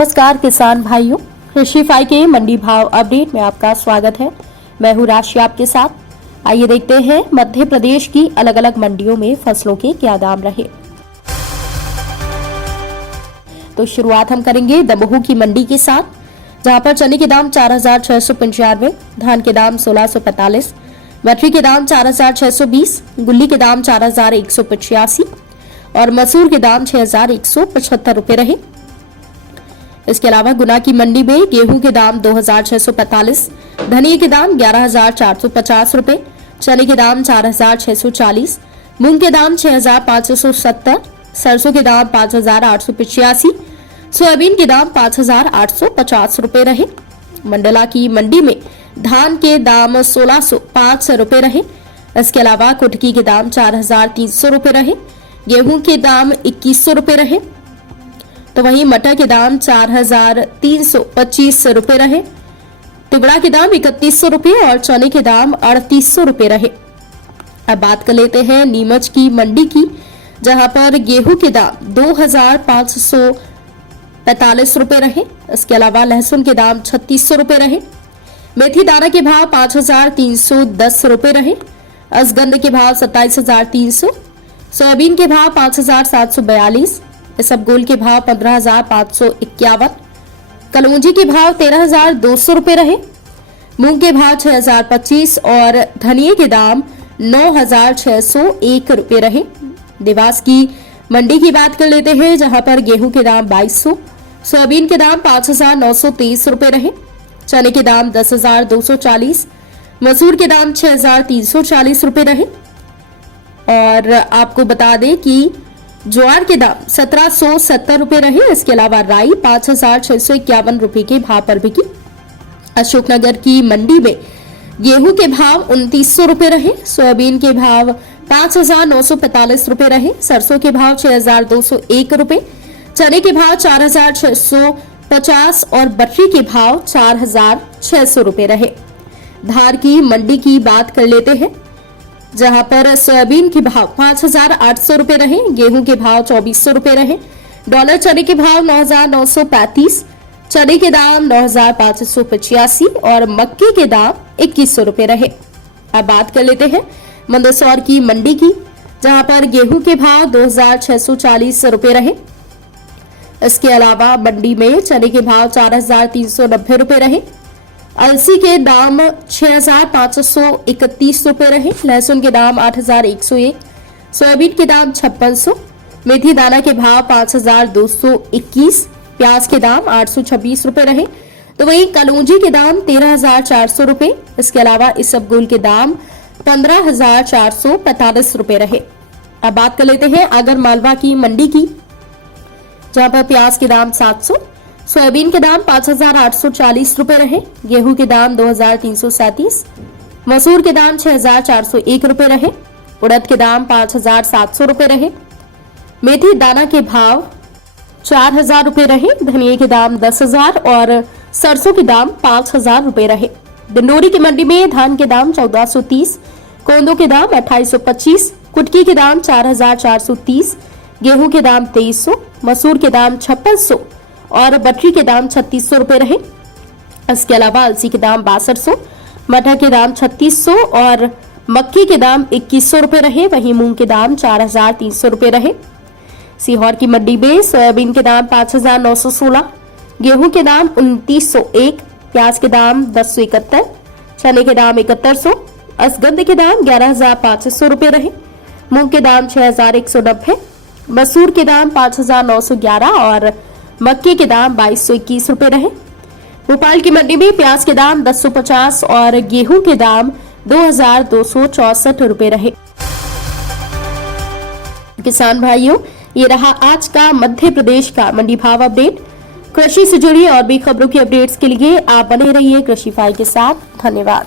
नमस्कार किसान भाइयों, कृषि फाई के मंडी भाव अपडेट में आपका स्वागत है। मैं हूँ राशि आपके साथ। आइए देखते हैं मध्य प्रदेश की अलग अलग मंडियों में फसलों के क्या दाम रहे। तो शुरुआत हम करेंगे दमोह की मंडी के साथ, जहां पर चने के दाम 4,695, धान के दाम 1,645, मटरी के दाम 4,620, गुल्ली के दाम 4,185 और मसूर के दाम 6,175 रुपए रहे। इसके अलावा गुना की मंडी में गेहूं के दाम 2,645, धनिया के दाम 11,450 रुपए, चने के दाम 4,640, मूंग के दाम 6,570, सरसों के दाम 5,885, सोयाबीन के दाम 5,850 रुपए रहे। मंडला की मंडी में धान के दाम 1,605 रुपए रहे। इसके अलावा कुटकी के दाम 4,300 रुपए रहे। गेहूं के दाम 2,100 रुपए रहे। तो वहीं मटर के दाम 4,325 रुपए रहे। टिबड़ा के दाम 3,100 रुपए और चने के दाम 3,800 रुपए रहे। अब बात कर लेते हैं नीमच की मंडी की, जहां पर गेहूं के दाम 2,545 रुपए रहे। इसके अलावा लहसुन के दाम 3,600 रुपए रहे। मेथी दाना के भाव 5,310 रुपए रहे। असगंध के भाव 27,300, सोयाबीन के भाव 5,742, इसबगोल के भाव 15,551, कलौंजी के भाव 13,200 रुपए रहे। मूंग के भाव 6,025 और धनिये के दाम 9,601 रुपए रहे। देवास की मंडी की बात कर लेते हैं, जहां पर गेहूं के दाम 2,200, सोयाबीन के दाम 5,923 रुपए रहे। चने के दाम 10,240, मसूर के दाम 6,340 रुपए रहे। और आपको बता दें कि ज्वार के दाम 1,770 रुपए रहे। इसके अलावा राई 5,651 रुपए के भाव पर बिकी। अशोकनगर की मंडी में गेहूं के भाव 2,900 रुपए रहे। सोयाबीन के भाव 5,945 रुपए रहे। सरसों के भाव 6,201 रुपए, चने के भाव 4,650 और बटरी के भाव 4,600 रुपए रहे। धार की मंडी की बात कर लेते हैं, जहां पर सोयाबीन के भाव 5,800 रुपए रहे। गेहूं के भाव 2,400 रुपए रहे। डॉलर चने के भाव 9,935, चने के दाम 9,585 और मक्के के दाम 2,100 रुपए रहे। अब बात कर लेते हैं मंदसौर की मंडी की, जहां पर गेहूं के भाव 2,640 रुपए रहे। इसके अलावा मंडी में चने के भाव 4,390 रुपए रहे। अलसी के दाम 6,531 रुपए रहे। लहसुन के दाम 8,101, सोयाबीन के दाम 5,600, मेथी दाना के भाव 5,221, प्याज के दाम 826 रुपए रहे। तो वहीं कलौंजी के दाम 13,400 रुपए। इसके अलावा इसबगोल के दाम 15,445 रुपए रहे। अब बात कर लेते हैं आगर मालवा की मंडी की, जहां पर प्याज के दाम 700, सोयाबीन के दाम 5,840 रुपए रहे। गेहूं के दाम 2,337, मसूर के दाम 6,401 रुपए रहे। उड़द के दाम 5,700 रुपए रहे। मेथी दाना के भाव 4,000 रुपए रहे। धनिये के दाम 10,000 और सरसों के दाम 5,000 रुपए रहे। डिंडोरी की मंडी में धान के दाम 1,430, कोंदो के दाम 2,825, कुटकी के दाम 4,430, गेहूं के दाम 2,300, मसूर के दाम 5,600 और बटरी के दाम 3,600 रुपए रहे। इसके अलावा अलसी के दाम 6,200, मटर के दाम 3,600 और मक्की के दाम 2,100 रुपए रहे। वहीं मूंग के दाम 4,300 रुपए रहे। सीहोर की मंडी में सोयाबीन के दाम 5,916, गेहूं के दाम 2,901, प्याज के दाम 10,171, चने के दाम 7,100, असगंध के दाम 11,500 रुपए रहे। मूंग के दाम 6,190, मसूर के दाम 5,911 और मक्के के दाम 2,221 रुपए रहे। भोपाल की मंडी में प्याज के दाम 10,50 और गेहूं के दाम 2,264 रुपए रहे। किसान भाइयों, ये रहा आज का मध्य प्रदेश का मंडी भाव अपडेट। कृषि से जुड़ी और भी खबरों की अपडेट्स के लिए आप बने रहिए कृषि फाई के साथ। धन्यवाद।